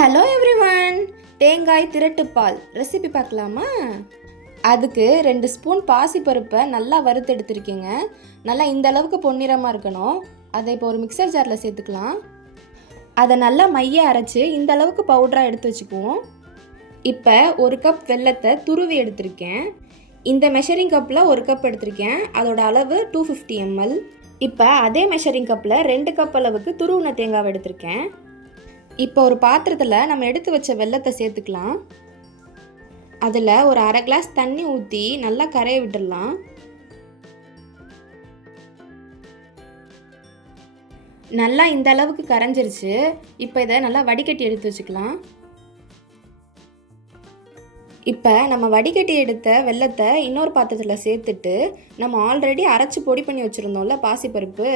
Hello every one தேங்காய் திரட்டுப்பால். Recipe பார்க்கலாமா? அதுக்கு ரெண்டு ஸ்பூன் பாசிப்பருப்பை நல்லா வறுத்து எடுத்துருக்கீங்க நல்லா இந்த அளவுக்கு பொன்னிறமாக இருக்கணும். அதை இப்போ ஒரு மிக்சர் ஜாரில் சேர்த்துக்கலாம். அதை நல்லா மைய அரைச்சி இந்த அளவுக்கு பவுடராக எடுத்து வச்சுக்குவோம். இப்போ ஒரு கப் வெல்லத்தை துருவி எடுத்திருக்கேன். இந்த மெஷரிங் கப்பில் ஒரு கப் எடுத்திருக்கேன். அதோட அளவு டூ ஃபிஃப்டி எம்எல் இப்போ அதே மெஷரிங் கப்பில் ரெண்டு கப் அளவுக்கு துருவின தேங்காவை எடுத்திருக்கேன். இப்போ ஒரு பாத்திரத்தில் நம்ம எடுத்து வச்ச வெல்லத்தை சேர்த்துக்கலாம். அதில் ஒரு அரை கிளாஸ் தண்ணி ஊற்றி நல்லா கரைய விட்டுடலாம். நல்லா இந்த அளவுக்கு கரைஞ்சிருச்சு. இப்போ இதை நல்லா வடிகட்டி எடுத்து வச்சுக்கலாம். இப்போ நம்ம வடிகட்டி எடுத்த வெள்ளத்தை இன்னொரு பாத்திரத்தில் சேர்த்துட்டு நம்ம ஆல்ரெடி அரைச்சி பொடி பண்ணி வச்சுருந்தோம்ல பாசிப்பருப்பு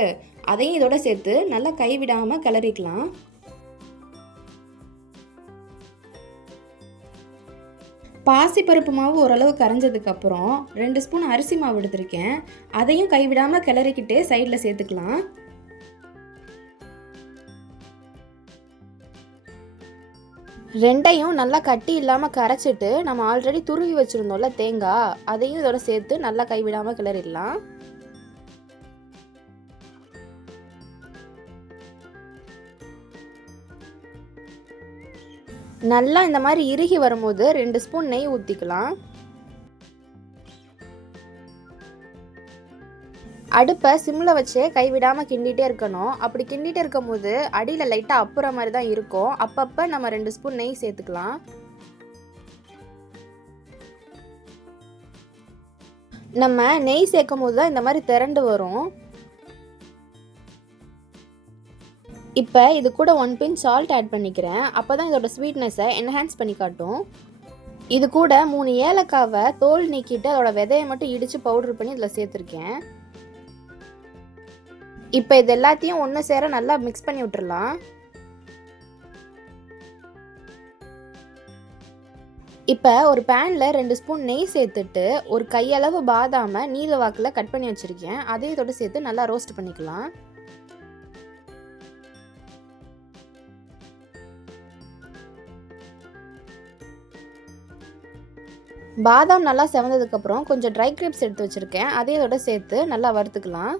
அதையும் இதோட சேர்த்து நல்லா கைவிடாமல் கிளறிக்கலாம். பாசிப்பருப்பு மாவு ஓரளவு கரைஞ்சதுக்கப்புறம் ரெண்டு ஸ்பூன் அரிசி மாவு எடுத்திருக்கேன். அதையும் கைவிடாமல் கிளறிக்கிட்டு சைடில் சேர்த்துக்கலாம். ரெண்டையும் நல்லா கட்டி இல்லாமல் கரைச்சிட்டு நம்ம ஆல்ரெடி துருவி வச்சுருந்தோம்ல தேங்காய் அதையும் இதோட சேர்த்து நல்லா கைவிடாமல் கிளறிடலாம். நல்லா இந்த மாதிரி இறுகி வரும்போது ரெண்டு ஸ்பூன் நெய் ஊற்றிக்கலாம் அடுப்பை சிம்மில் வச்சு கைவிடாமல் கிண்டிகிட்டே இருக்கணும். அப்படி கிண்டிகிட்டே இருக்கும் போது அடியில் லைட்டாக அப்புற மாதிரி தான் இருக்கும். அப்பப்போ நம்ம ரெண்டு ஸ்பூன் நெய் சேர்த்துக்கலாம். நம்ம நெய் சேர்க்கும் போது தான் இந்த மாதிரி திரண்டு வரும். இப்போ இது கூட ஒன் பின் சால்ட் ஆட் பண்ணிக்கிறேன். அப்போ தான் இதோட ஸ்வீட்னஸை என்ஹான்ஸ் பண்ணி காட்டும். இது கூட மூணு ஏலக்காவை தோல் நீக்கிட்டு அதோட விதையை மட்டும் இடித்து பவுட்ரு பண்ணி இதில் சேர்த்துருக்கேன். இப்போ இது எல்லாத்தையும் ஒன்று சேர நல்லா மிக்ஸ் பண்ணி விட்டுறலாம். இப்போ ஒரு பேனில் ரெண்டு ஸ்பூன் நெய் சேர்த்துட்டு ஒரு கையளவு பாதாமை நீல வாக்கில் கட் பண்ணி வச்சுருக்கேன். அதையும் இதோட சேர்த்து நல்லா ரோஸ்ட் பண்ணிக்கலாம். பாதாம் நல்லா செவந்ததுக்கப்புறம் கொஞ்சம் ட்ரை கிரேப்ஸ் எடுத்து வச்சுருக்கேன். அதே இதோட சேர்த்து நல்லா வறுத்துக்கலாம்.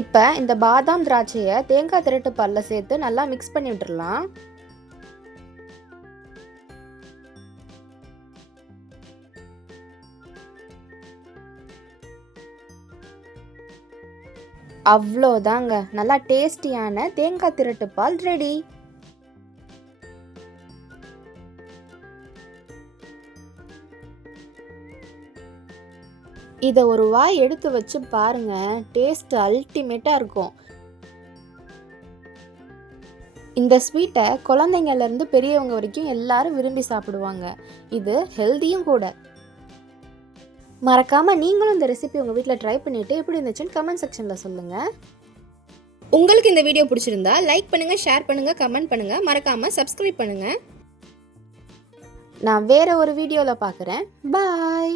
இப்போ இந்த பாதாம் திராட்சையை தேங்காய் திரட்டு பல்ல சேர்த்து நல்லா மிக்ஸ் பண்ணி விட்டுடலாம் அவ்வளோதாங்க. நல்லா டேஸ்டியான தேங்காய் திரட்டு பால் ரெடி. இதை ஒரு வாய் எடுத்து வச்சு பாருங்க டேஸ்ட் அல்டிமேட்டாக இருக்கும். இந்த ஸ்வீட்டை குழந்தைங்கள்லேருந்து பெரியவங்க வரைக்கும் எல்லாரும் விரும்பி சாப்பிடுவாங்க. இது ஹெல்த்தியும் கூட. மறக்காமல் நீங்களும் இந்த ரெசிபி உங்கள் வீட்டில் ட்ரை பண்ணிவிட்டு எப்படி இருந்துச்சுன்னு கமெண்ட் செக்ஷனில் சொல்லுங்கள் உங்களுக்கு இந்த வீடியோ பிடிச்சிருந்தா லைக் பண்ணுங்கள் ஷேர் பண்ணுங்கள் கமெண்ட் பண்ணுங்கள் மறக்காமல் சப்ஸ்கிரைப் பண்ணுங்கள் நான் வேறு ஒரு வீடியோவில் பார்க்குறேன் பாய்